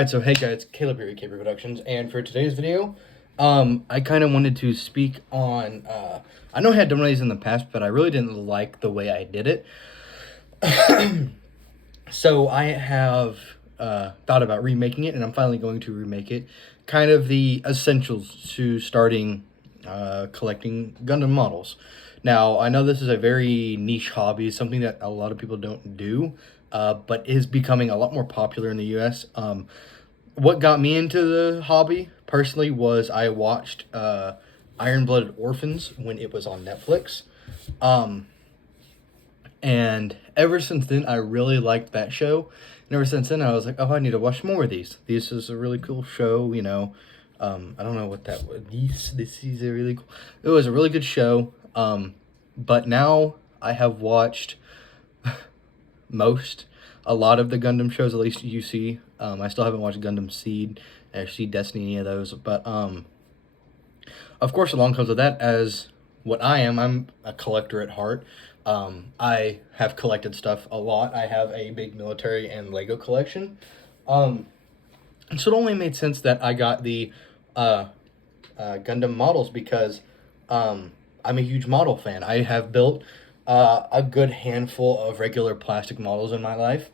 Alright, so hey guys, Caleb here at KB Productions, and for today's video, I kind of wanted to speak on, I know I had done one of these in the past, but I really didn't like the way I did it. So I have thought about remaking it, and I'm finally going to remake it. Kind of the essentials to starting collecting Gundam models. Now, I know this is a very niche hobby, something that a lot of people don't do, but is becoming a lot more popular in the US. What got me into the hobby, personally, was I watched Iron-Blooded Orphans when it was on Netflix. And ever since then, I really liked that show. And ever since then, I was like, oh, I need to watch more of these. This is a really cool show, you know. I don't know what that was. This is a really cool... It was a really good show. But now I have watched a lot of the Gundam shows, at least you see. I still haven't watched Gundam Seed, or Seed Destiny, any of those. But, of course, along comes with that, as what I'm a collector at heart. I have collected stuff a lot. I have a big military and Lego collection. So it only made sense that I got the Gundam models because I'm a huge model fan. I have built a good handful of regular plastic models in my life.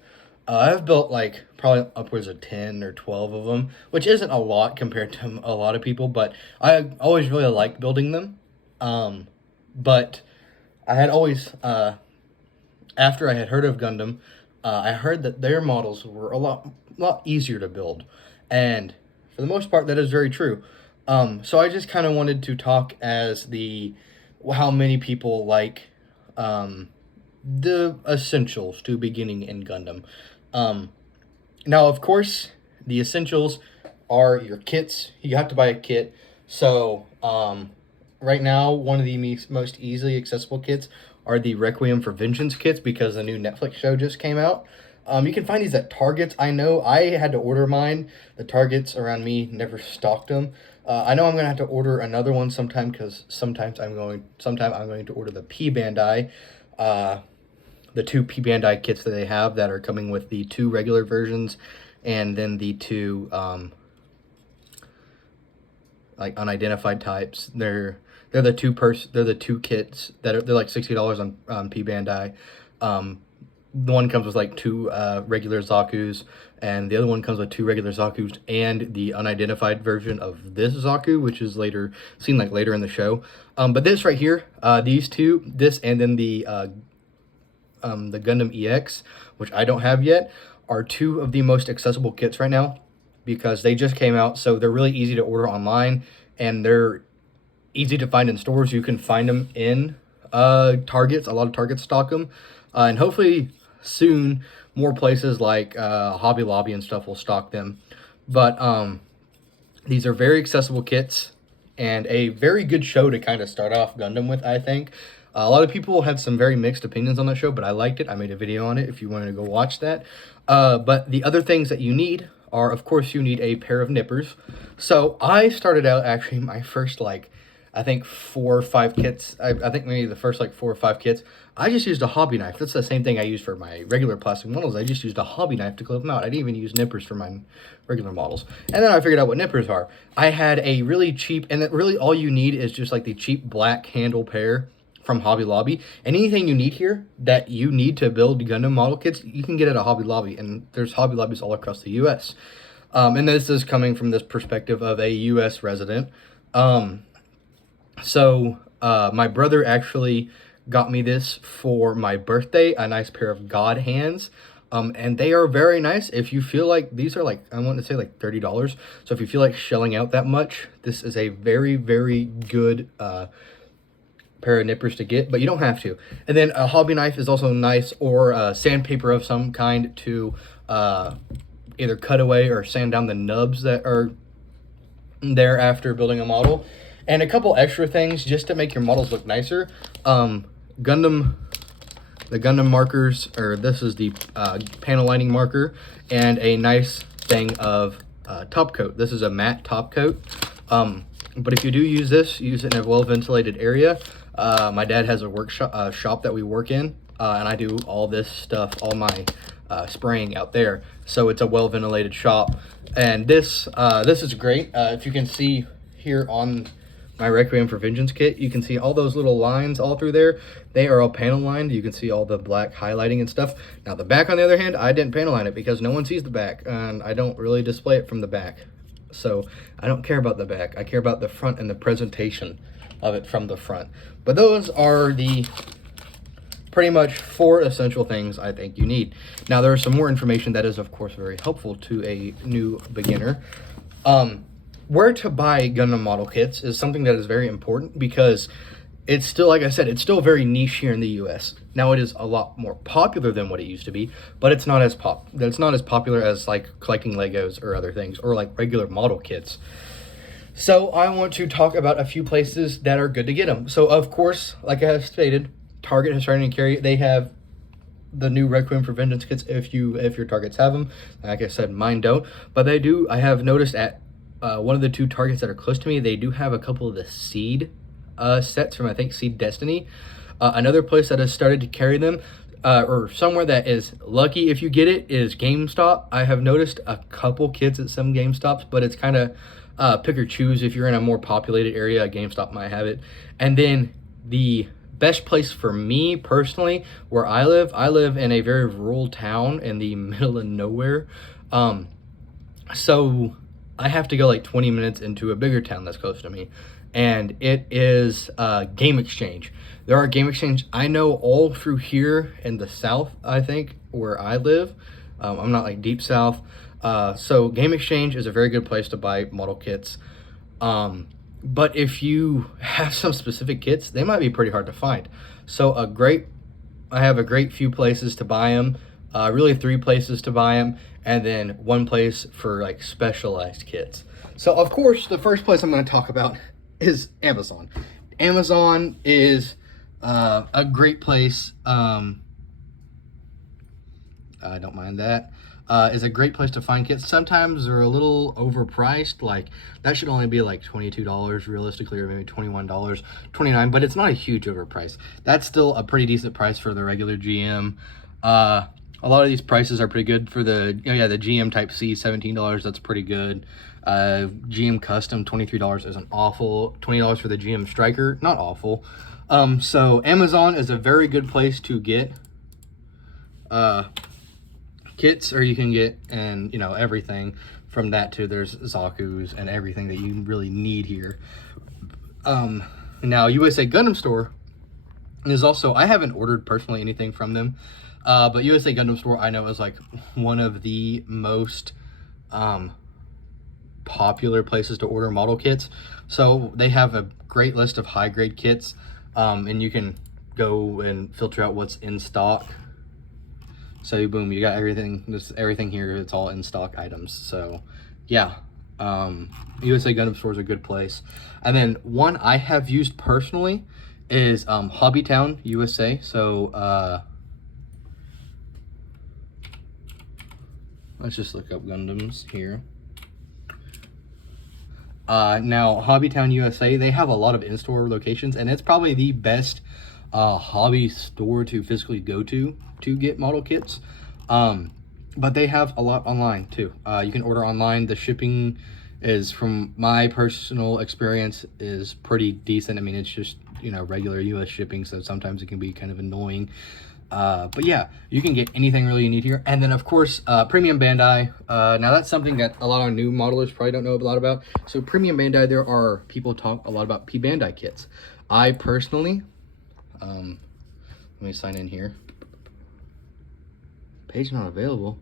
I've built like probably upwards of 10 or 12 of them, which isn't a lot compared to a lot of people, but I always really liked building them. But I had always, after I had heard of Gundam, I heard that their models were a lot easier to build. And for the most part, that is very true. So I just kind of wanted to talk as how many people like the essentials to beginning in Gundam. Now, of course, the essentials are your kits. You have to buy a kit. So, right now, one of the most easily accessible kits are the Requiem for Vengeance kits because the new Netflix show just came out. You can find these at Targets. I know I had to order mine. The Targets around me never stocked them. I know I'm going to have to order another one sometime because sometime I'm going to order the P Bandai, the two P Bandai kits that they have that are coming with the two regular versions and then the two like unidentified types. They're the two kits they're like $60 on P Bandai. The one comes with like two regular Zaku's, and the other one comes with two regular Zaku's and the unidentified version of this Zaku, which is seen later in the show. But this right here, these two, this and then the Gundam EX, which I don't have yet, are two of the most accessible kits right now because they just came out, so they're really easy to order online and they're easy to find in stores. You can find them in Targets. A lot of Targets stock them, and hopefully soon more places like Hobby Lobby and stuff will stock them. But these are very accessible kits and a very good show to kind of start off Gundam with, I think. A lot of people had some very mixed opinions on that show, but I liked it. I made a video on it if you wanted to go watch that. But the other things that you need are, of course, you need a pair of nippers. So I started out, actually, my first, I think 4 or 5 kits. I think maybe the first 4 or 5 kits, I just used a hobby knife. That's the same thing I use for my regular plastic models. I just used a hobby knife to clip them out. I didn't even use nippers for my regular models. And then I figured out what nippers are. I had a really cheap, and really all you need is just the cheap black handle pair from Hobby Lobby. And anything you need here that you need to build Gundam model kits, you can get at a Hobby Lobby. And there's Hobby Lobbies all across the US. And this is coming from this perspective of a US resident. So my brother actually got me this for my birthday, a nice pair of God hands. And they are very nice. If you feel like these are I want to say $30. So if you feel like shelling out that much, this is a very, very good pair of nippers to get, but you don't have to. And then a hobby knife is also nice, or sandpaper of some kind to either cut away or sand down the nubs that are there after building a model. And a couple extra things just to make your models look nicer. The Gundam markers, or this is the panel lining marker, and a nice thing of top coat. This is a matte top coat. But if you do use this, use it in a well-ventilated area. My dad has a workshop shop that we work in, and I do all this stuff, all my spraying out there. So it's a well-ventilated shop, And this is great. If you can see here on my Requiem for Vengeance kit, you can see all those little lines all through there. They are all panel lined. You can see all the black highlighting and stuff. Now the back, on the other hand, I didn't panel line it because no one sees the back, and I don't really display it from the back. So I don't care about the back. I care about the front and the presentation of it from the front. But those are the pretty much 4 essential things I think you need. Now there is some more information that is of course very helpful to a new beginner. Where to buy Gundam model kits is something that is very important because it's still, like I said, it's still very niche here in the US. Now it is a lot more popular than what it used to be, but it's not as popular as like collecting Legos or other things, or like regular model kits. So I want to talk about a few places that are good to get them. So of course, like I have stated, Target has started to carry, they have the new Requiem for Vengeance kits if your Targets have them. Like I said, mine don't, but they do. I have noticed at one of the 2 Targets that are close to me, they do have a couple of the Seed sets from, I think, Seed Destiny. Another place that has started to carry them, or somewhere that is lucky if you get it, is GameStop. I have noticed a couple kits at some GameStops, but it's kind of pick or choose. If you're in a more populated area, GameStop might have it. And then the best place for me personally, where I live in a very rural town in the middle of nowhere. So I have to go like 20 minutes into a bigger town that's close to me, and it is Game Exchange. There are Game Exchange, I know, all through here in the south, I think, where I live. I'm not like deep south. So Game Exchange is a very good place to buy model kits. But if you have some specific kits, they might be pretty hard to find. So I have a great few places to buy them, really 3 places to buy them, and then 1 place for like specialized kits. So of course, the first place I'm going to talk about is Amazon. Amazon is a great place. I don't mind that. Is a great place to find kits. Sometimes they're a little overpriced. Like that should only be like $22 realistically, or maybe $21, $29, but it's not a huge overprice. That's still a pretty decent price for the regular GM. A lot of these prices are pretty good for the the GM Type C, $17. That's pretty good. GM Custom, $23 isn't awful. $20 for the GM Striker, not awful. So Amazon is a very good place to get kits, or you can get, and everything from that too. There's Zaku's and everything that you really need here. Now USA Gundam Store is also, I haven't ordered personally anything from them, but USA Gundam Store I know is like one of the most popular places to order model kits. So they have a great list of high grade kits, and you can go and filter out what's in stock. So boom, you got everything here. It's all in stock items. So yeah, USA Gundam Store is a good place. And then one I have used personally is Hobbytown USA. So let's just look up Gundams here. Now Hobbytown USA, they have a lot of in-store locations, and it's probably the best hobby store to physically go to get model kits. But they have a lot online too. You can order online. The shipping is, from my personal experience, is pretty decent. I mean, it's just regular US shipping, so sometimes it can be kind of annoying. But yeah, you can get anything really you need here. And then of course, Premium Bandai. Now that's something that a lot of new modelers probably don't know a lot about. So Premium Bandai, there are people talk a lot about P Bandai kits. I personally, let me sign in here. Page not available.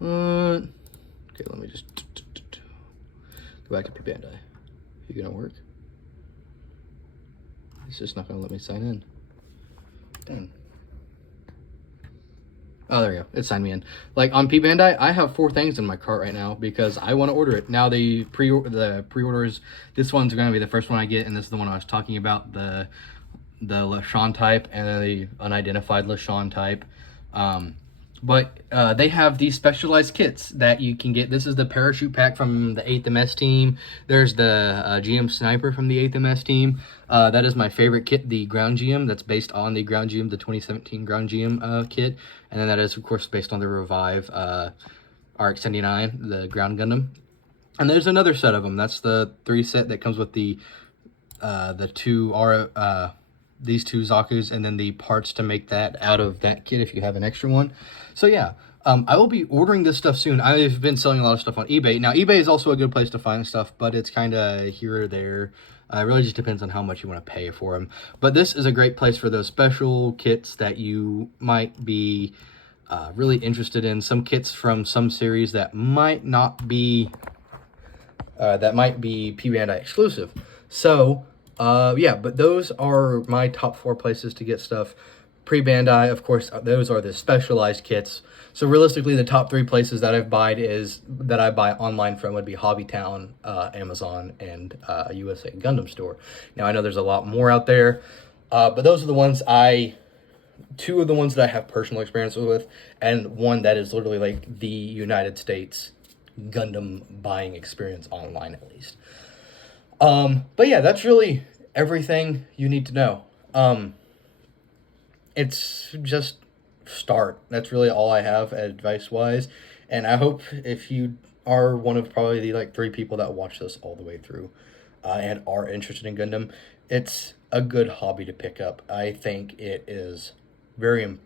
Okay, let me just go back to P Bandai. You gonna work? It's just not gonna let me sign in. Dang. Oh, there we go. It signed me in. Like on P Bandai, I have 4 things in my cart right now because I want to order it. Now the pre-orders, this one's going to be the first one I get, and this is the one I was talking about, the LaShawn type and the unidentified LaShawn type. But they have these specialized kits that you can get. This is the parachute pack from the 8th MS team. There's the GM Sniper from the 8th MS team. That is my favorite kit, the Ground GM. That's based on the Ground GM, the 2017 Ground GM kit. And then that is, of course, based on the Revive RX-79, the ground Gundam. And there's another set of them. That's the 3 set that comes with the these two Zaku's, and then the parts to make that out of that kit if you have an extra one. So yeah, I will be ordering this stuff soon. I've been selling a lot of stuff on eBay. Now, eBay is also a good place to find stuff, but it's kind of here or there. It really just depends on how much you want to pay for them. But this is a great place for those special kits that you might be really interested in. Some kits from some series that might not be P Bandai exclusive. So yeah, but those are my top 4 places to get stuff. Pre-Bandai, of course, those are the specialized kits. So realistically, the top 3 places that I buy online from would be Hobbytown, Amazon, and USA Gundam Store. Now I know there's a lot more out there, but those are the ones 2 of the ones that I have personal experience with, and one that is literally like the United States Gundam buying experience online, at least. But yeah, that's really everything you need to know. It's just start. That's really all I have advice-wise. And I hope if you are one of probably the like 3 people that watch this all the way through and are interested in Gundam, it's a good hobby to pick up. I think it is very,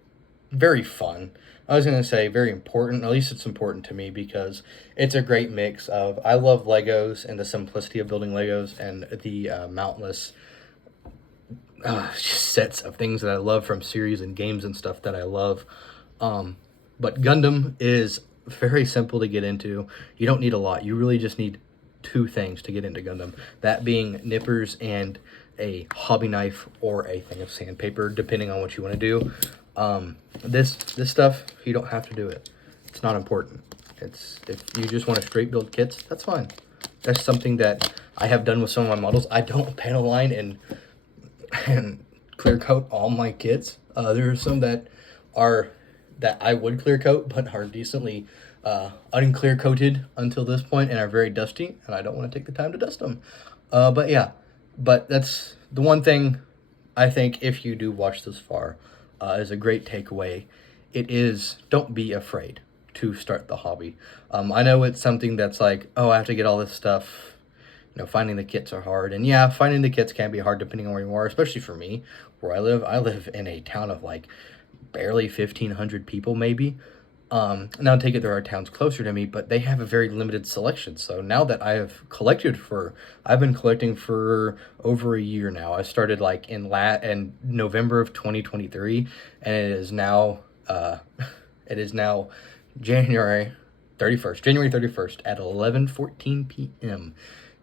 very fun. I was going to say very important. At least it's important to me because it's a great mix of, I love Legos and the simplicity of building Legos and the mountless just sets of things that I love from series and games and stuff that I love. But Gundam is very simple to get into. You don't need a lot. You really just need 2 things to get into Gundam. That being nippers and a hobby knife or a thing of sandpaper, depending on what you want to do. This stuff, you don't have to do it. It's not important. If you just want to straight build kits, that's fine. That's something that I have done with some of my models. I don't panel line and clear coat all my kits. There are some that I would clear coat, but are decently unclear coated until this point and are very dusty, and I don't want to take the time to dust them. But yeah, but that's the one thing I think if you do watch this far is a great takeaway. It is, don't be afraid to start the hobby. I know it's something that's like, oh, I have to get all this stuff. You know, finding the kits are hard. And yeah, finding the kits can be hard depending on where you are, especially for me, where I live. I live in a town of like barely 1,500 people, maybe. Now take it, there are towns closer to me, but they have a very limited selection. So now that I've been collecting for over a year now. I started like in November of 2023, and it is now January 31st at 11:14 p.m.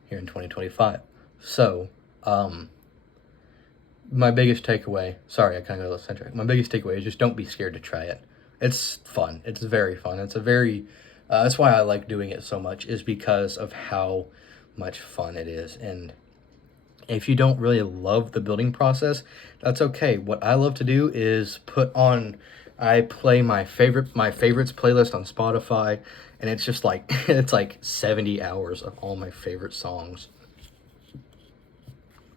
here in 2025. So, my biggest takeaway, sorry, I kind of got a little centric. My biggest takeaway is just don't be scared to try it. It's fun. It's very fun. That's why I like doing it so much, is because of how much fun it is. And if you don't really love the building process, that's okay. What I love to do is I play my favorites playlist on Spotify, and it's just like, it's like 70 hours of all my favorite songs.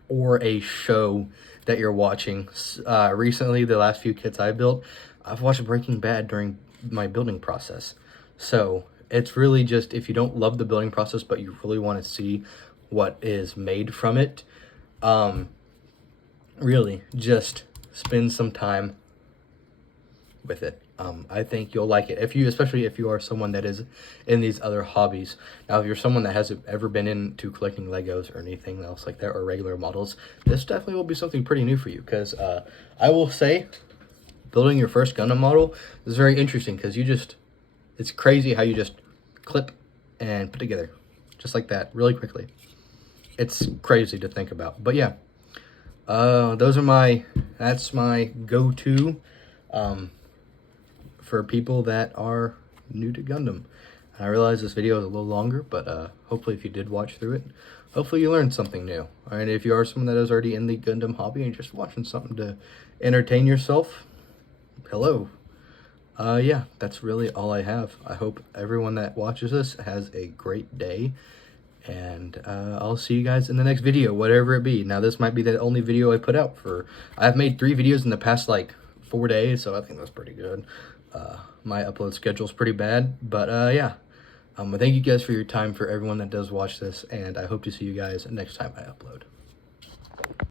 Or a show that you're watching. Recently, the last few kits I built, I've watched Breaking Bad during my building process. So it's really just, if you don't love the building process, but you really want to see what is made from it, really just spend some time with it. I think you'll like it, especially if you are someone that is in these other hobbies. Now, if you're someone that hasn't ever been into collecting Legos or anything else like that, or regular models, this definitely will be something pretty new for you, because I will say, building your first Gundam model is very interesting, because it's crazy how you just clip and put together, just like that, really quickly. It's crazy to think about. But yeah, that's my go-to for people that are new to Gundam. I realize this video is a little longer, but hopefully if you did watch through it, hopefully you learned something new. All right, if you are someone that is already in the Gundam hobby and just watching something to entertain yourself, hello. Yeah, that's really all I have. I hope everyone that watches this has a great day, and I'll see you guys in the next video, whatever it be. Now, this might be the only video I put out I've made 3 videos in the past like 4 days, so I think that's pretty good. My upload schedule is pretty bad, but yeah. Thank you guys for your time, for everyone that does watch this, and I hope to see you guys next time I upload.